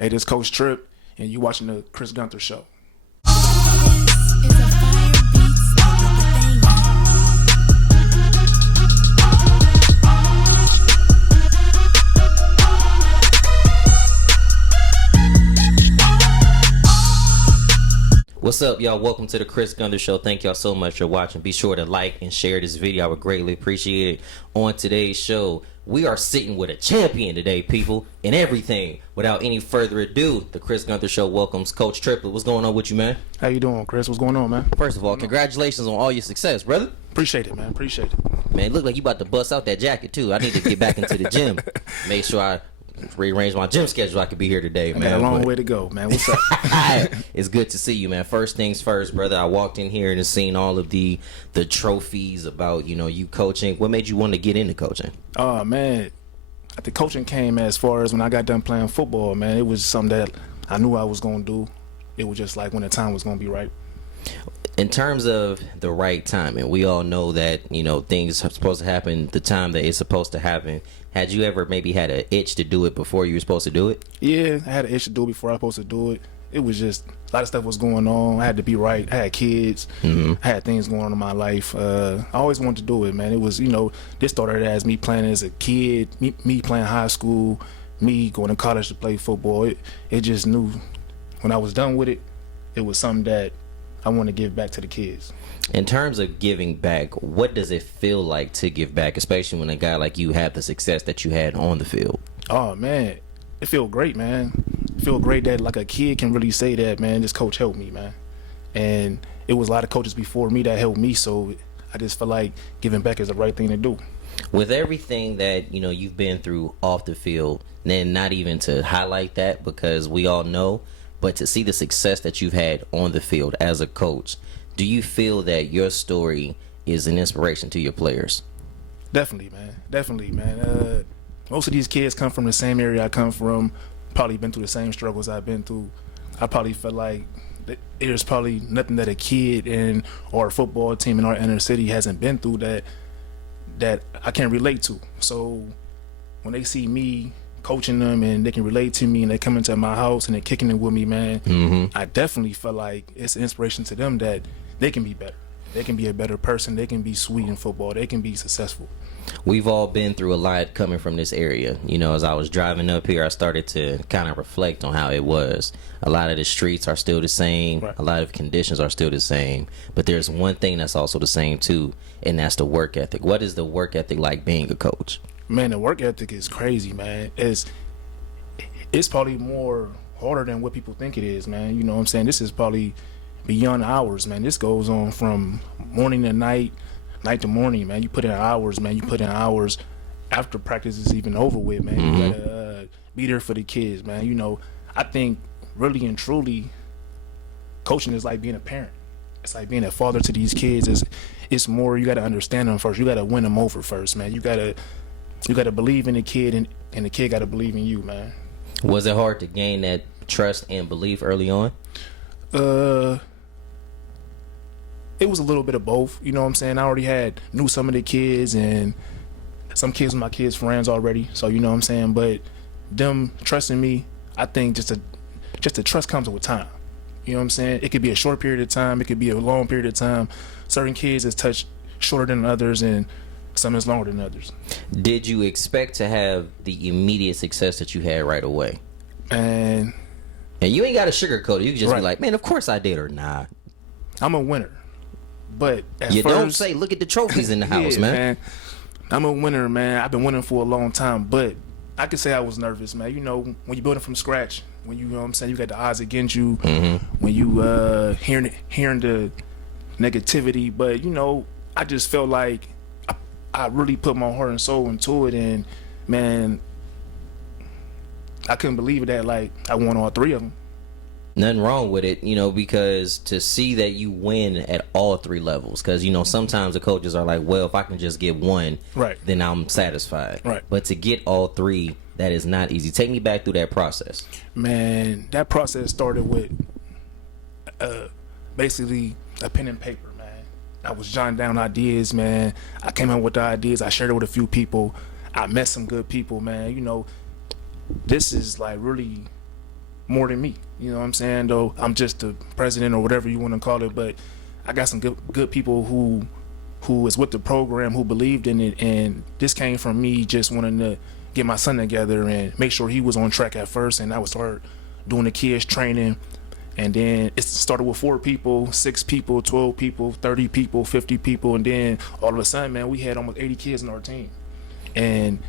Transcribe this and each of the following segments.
Hey, this Coach Tripp, and you watching the Chris Gunther Show. What's up, y'all? Welcome to the Chris Gunther Show. Thank y'all so much for watching. Be sure to like and share this video. I would greatly appreciate it. On today's show, we are sitting with a champion today, people, and everything. Without any further ado, the Chris Gunther Show welcomes Coach Triplett. What's going on with you, man? How you doing, Chris? What's going on, man? First of all, congratulations on all your success, brother. Appreciate it, man. Appreciate it. Man, it look like you about to bust out that jacket, too. I need to get back into the gym. Make sure I rearrange my gym schedule. I could be here today, man. Got a long way to go, man. What's up? It's good to see you, man. First things first, brother. I walked in here and seen all of the trophies about, you coaching. What made you want to get into coaching? Oh, man. I think coaching came as far as when I got done playing football, man. It was something that I knew I was going to do. It was just like when the time was going to be right. In terms of the right time, and we all know that, things are supposed to happen the time that it's supposed to happen. Had you ever maybe had an itch to do it before you were supposed to do it? Yeah, I had an itch to do it before I was supposed to do it. It was just a lot of stuff was going on. I had to be right. I had kids. I had things going on in my life. I always wanted to do it, man. It was, this started as me playing as a kid, me playing high school, me going to college to play football. It just knew when I was done with it, it was something that I want to give back to the kids. In terms of giving back, what does it feel like to give back, especially when a guy like you had the success that you had on the field? Oh, man. It feel great, man. It feel great that like a kid can really say that, man, this coach helped me, man. And it was a lot of coaches before me that helped me, so I just feel like giving back is the right thing to do. With everything that, you've been through off the field, then not even to highlight that because we all know, but to see the success that you've had on the field as a coach, do you feel that your story is an inspiration to your players? Definitely, man. Definitely, man. Most of these kids come from the same area I come from, probably been through the same struggles I've been through. I probably feel like there's probably nothing that a kid or a football team in our inner city hasn't been through that I can relate to. So when they see me coaching them and they can relate to me and they come into my house and they're kicking it with me, man, I definitely feel like it's an inspiration to them that they can be better. They can be a better person. They can be sweet in football. They can be successful. We've all been through a lot coming from this area. As I was driving up here, I started to kind of reflect on how it was. A lot of the streets are still the same. Right. A lot of conditions are still the same. But there's one thing that's also the same too, and that's the work ethic. What is the work ethic like being a coach? Man, the work ethic is crazy, man. It's probably more harder than what people think it is, man. You know what I'm saying? This is probably beyond hours, man. This goes on from morning to night, night to morning, man. You put in hours, man. You put in hours after practice is even over with, man. You gotta be there for the kids, man. I think really and truly, coaching is like being a parent. It's like being a father to these kids. It's more, you gotta understand them first. You gotta win them over first, man. You gotta believe in the kid, and the kid gotta believe in you, man. Was it hard to gain that trust and belief early on? It was a little bit of both. You know what I'm saying? I already knew some of the kids, and some kids were my kids' friends already. So you know what I'm saying? But them trusting me, I think just the trust comes with time. You know what I'm saying? It could be a short period of time. It could be a long period of time. Certain kids is touched shorter than others, and some is longer than others. Did you expect to have the immediate success that you had right away? And you ain't got to sugarcoat it. You can just be like, man, of course I did, or nah. I'm a winner. But you don't say, look at the trophies in the house, yeah, man. I'm a winner, man. I've been winning for a long time, but I could say I was nervous, man. When you're building from scratch, when you know what I'm saying, you got the odds against you, when you hearing the negativity, but I just felt like I really put my heart and soul into it, and man, I couldn't believe that like I won all three of them. Nothing wrong with it, because to see that you win at all three levels, because sometimes the coaches are like, well, if I can just get one, right, then I'm satisfied. Right. But to get all three, that is not easy. Take me back through that process. Man, that process started with basically a pen and paper, man. I was jotting down ideas, man. I came up with the ideas. I shared it with a few people. I met some good people, man. This is like really more than me. You know what I'm saying? Though I'm just the president or whatever you want to call it, but I got some good people who is with the program, who believed in it, and this came from me just wanting to get my son together and make sure he was on track at first, and I would start doing the kids training. And then it started with 4 people, 6 people, 12 people, 30 people, 50 people, and then all of a sudden, man, we had almost 80 kids on our team. And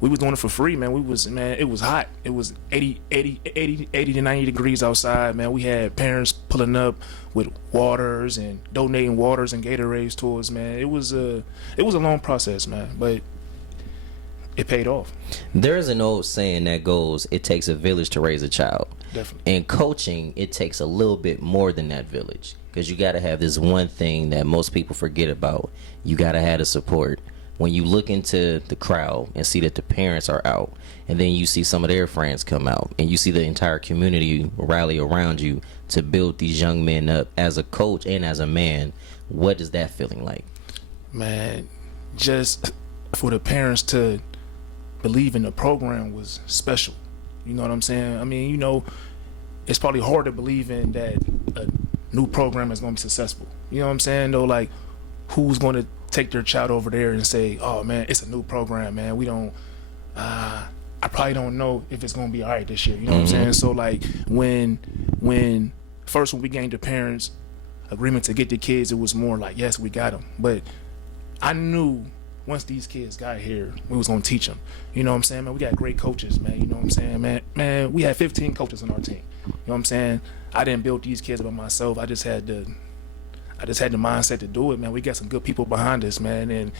we was doing it for free, man. It was hot. It was 80 to 90 degrees outside, man. We had parents pulling up with waters and donating waters and Gatorades to us, man. It was a long process, man, but it paid off. There is an old saying that goes, it takes a village to raise a child. Definitely. In coaching, it takes a little bit more than that village, because you got to have this one thing that most people forget about. You got to have the support. When you look into the crowd and see that the parents are out, and then you see some of their friends come out, and you see the entire community rally around you to build these young men up, as a coach and as a man, what is that feeling like? Man, just for the parents to believe in the program was special. You know what I'm saying? I mean, you know, it's probably hard to believe in that a new program is going to be successful. You know what I'm saying, though? Like, who's going to take their child over there and say, oh man, it's a new program, man, we don't I probably don't know if it's gonna be all right this year. You know what I'm saying? So like when we gained the parents agreement to get the kids, it was more like, yes, we got them. But I knew once these kids got here, we was gonna teach them. You know what I'm saying, man? We got great coaches, man. You know what I'm saying, man, we had 15 coaches on our team. You know what I'm saying? I didn't build these kids by myself. I just had the mindset to do it, man. We got some good people behind us, man, and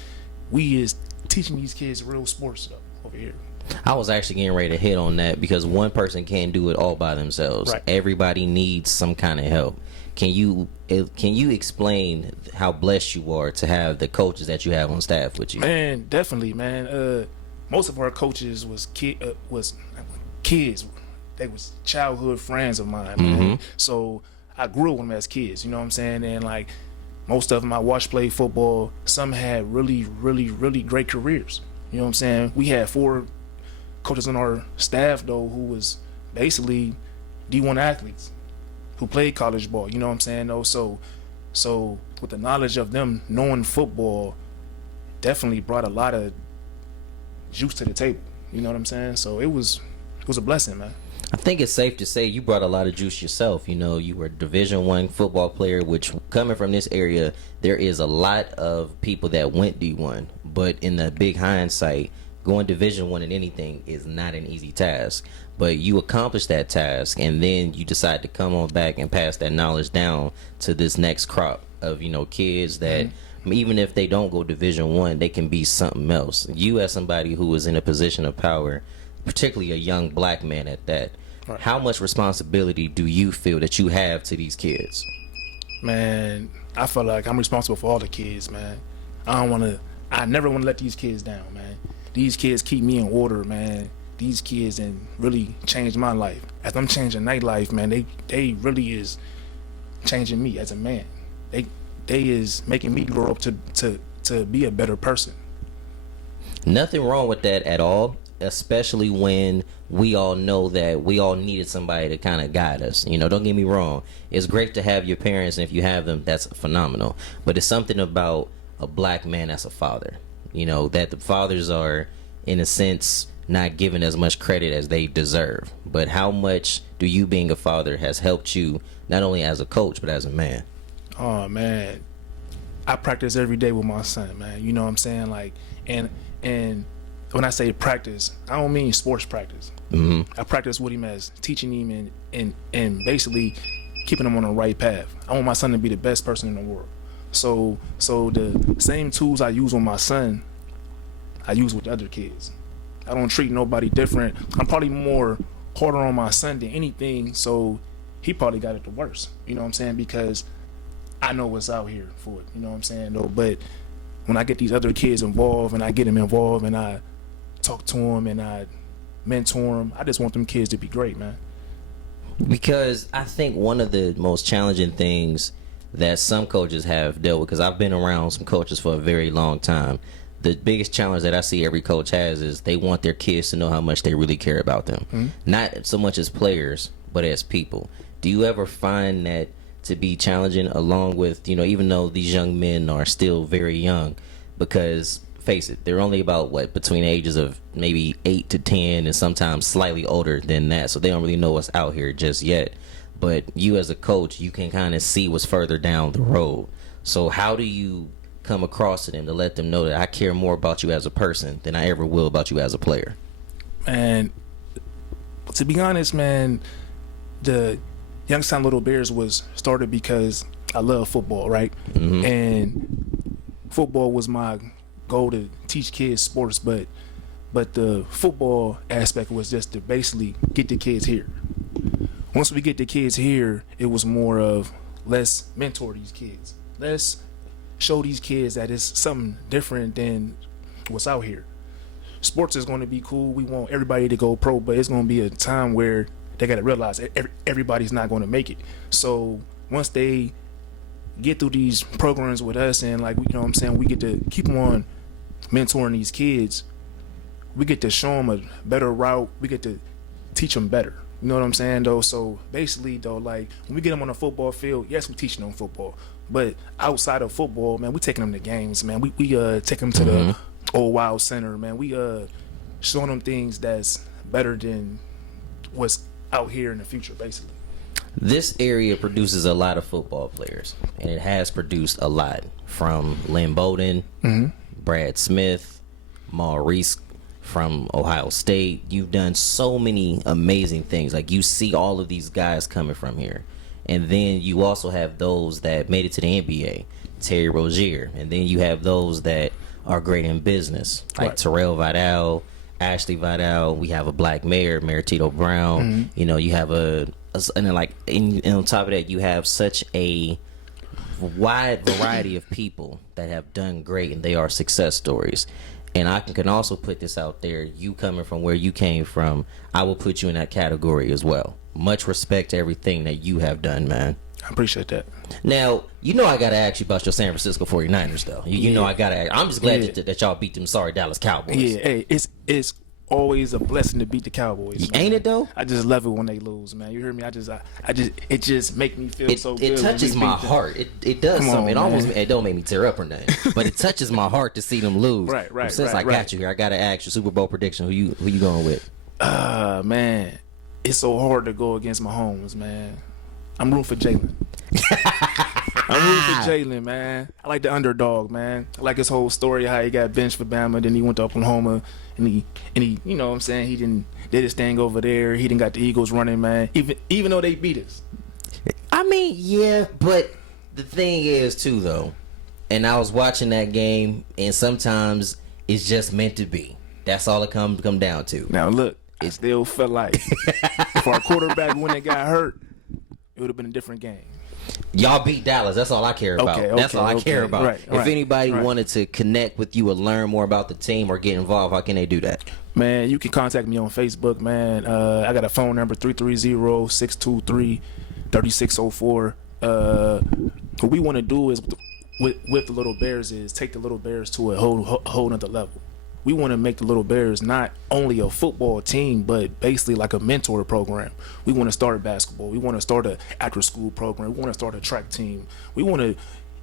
we is teaching these kids real sports stuff over here. I was actually getting ready to hit on that, because one person can't do it all by themselves. Right. Everybody needs some kind of help. Can you explain how blessed you are to have the coaches that you have on staff with you? Man, definitely, man. Most of our coaches was kids. They was childhood friends of mine, man. So I grew up with them as kids, you know what I'm saying? And like most of them, I watched play football. Some had really, really, really great careers. You know what I'm saying? We had 4 coaches on our staff though who was basically D1 athletes who played college ball. You know what I'm saying? Though, so with the knowledge of them knowing football, definitely brought a lot of juice to the table. You know what I'm saying? So it was a blessing, man. I think it's safe to say you brought a lot of juice yourself. You know, you were a Division I football player, which, coming from this area, there is a lot of people that went D1. But in the big hindsight, going Division I in anything is not an easy task. But you accomplished that task, and then you decide to come on back and pass that knowledge down to this next crop of, you know, kids that even if they don't go Division I, they can be something else. You, as somebody who is in a position of power, particularly a young black man at that, right, how much responsibility do you feel that you have to these kids? Man, I feel like I'm responsible for all the kids, man. I never want to let these kids down, man. These kids keep me in order, man. These kids and really changed my life. As I'm changing their life, man, they really is changing me as a man. They is making me grow up to be a better person. Nothing wrong with that at all, especially when we all know that we all needed somebody to kind of guide us. You know, don't get me wrong. It's great to have your parents, and if you have them, that's phenomenal. But it's something about a black man as a father. You know, that the fathers are, in a sense, not given as much credit as they deserve. But how much do you being a father has helped you, not only as a coach, but as a man? Oh, man. I practice every day with my son, man. You know what I'm saying? Like, and when I say practice, I don't mean sports practice. I practice with him as teaching him and basically keeping him on the right path. I want my son to be the best person in the world. So the same tools I use on my son, I use with other kids. I don't treat nobody different. I'm probably more harder on my son than anything, so he probably got it the worst. You know what I'm saying? Because I know what's out here for it. You know what I'm saying? Though, but when I get these other kids involved and I get them involved and I talk to them and I mentor them, I just want them kids to be great, man. Because I think one of the most challenging things that some coaches have dealt with, because I've been around some coaches for a very long time, the biggest challenge that I see every coach has is they want their kids to know how much they really care about them. Not so much as players, but as people. Do you ever find that to be challenging, along with, even though these young men are still very young, because face it, they're only about between ages of maybe 8 to 10 and sometimes slightly older than that, so they don't really know what's out here just yet. But you as a coach, you can kind of see what's further down the road. So how do you come across to them to let them know that I care more about you as a person than I ever will about you as a player? And to be honest, man, the Youngstown Little Bears was started because I love football, right? Mm-hmm. And football was my goal to teach kids sports, but the football aspect was just to basically get the kids here. Once we get the kids here, it was more of let's mentor these kids. Let's show these kids that it's something different than what's out here. Sports is going to be cool. We want everybody to go pro, but it's going to be a time where they got to realize everybody's not going to make it. So once they get through these programs with us, and we get to keep on mentoring these kids, we get to show them a better route. We get to teach them better. You know what I'm saying, though? So basically, though, when we get them on a football field, yes, we teaching them football. But outside of football, man, we taking them to games, man. We take them to the Old Wild Center, man. We showing them things that's better than what's out here in the future, basically. This area produces a lot of football players, and it has produced a lot, from Lynn Bowden, Brad Smith, Maurice from Ohio State. You've done so many amazing things. You see all of these guys coming from here. And then you also have those that made it to the NBA, Terry Rozier. And then you have those that are great in business, like Terrell Vidal, Ashley Vidal. We have a black mayor, Mayor Tito Brown. You have and on top of that, you have such a wide variety of people that have done great, and they are success stories. And I can also put this out there. You coming from where you came from, I will put you in that category as well. Much respect to everything that you have done, man. I appreciate that. Now, I got to ask you about your San Francisco 49ers, though. I got to. I'm just glad that y'all beat them sorry Dallas Cowboys. Yeah, hey, it's always a blessing to beat the Cowboys. Ain't it, though? I just love it when they lose, man. You hear me? It just make me feel so good. It touches my heart. It does something. It don't make me tear up or nothing, but it touches my heart to see them lose. Right. Since I got you here, I got to ask your Super Bowl prediction. Who you going with? Man, it's so hard to go against Mahomes, man. I'm rooting for Jalen. I'm rooting for Jalen, man. I like the underdog, man. I like his whole story, how he got benched for Bama, then he went to Oklahoma, and he, you know what I'm saying, he did his thing over there. He didn't got the Eagles running, man. Even though they beat us. I mean, yeah, but the thing is too, though, and I was watching that game, and sometimes it's just meant to be. That's all it come down to. Now look, it still felt like if our quarterback when they got hurt, it would have been a different game. Y'all beat Dallas. That's all I care about. That's all I care about. Right, if anybody wanted to connect with you or learn more about the team or get involved, how can they do that? Man, you can contact me on Facebook, man. I got a phone number, 330-623-3604. What we want to do is with the Little Bears is take the Little Bears to a whole nother level. We want to make the Little Bears not only a football team, but basically like a mentor program. We want to start basketball. We want to start an after-school program. We want to start a track team. We want to,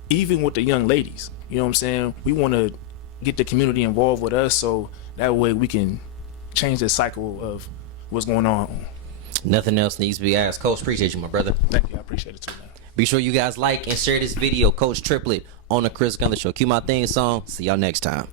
even with the young ladies, you know what I'm saying? We want to get the community involved with us so that way we can change the cycle of what's going on. Nothing else needs to be asked. Coach, appreciate you, my brother. Thank you. I appreciate it too, man. Be sure you guys like and share this video. Coach Triplett on the Chris Gunther Show. Cue my theme song. See y'all next time.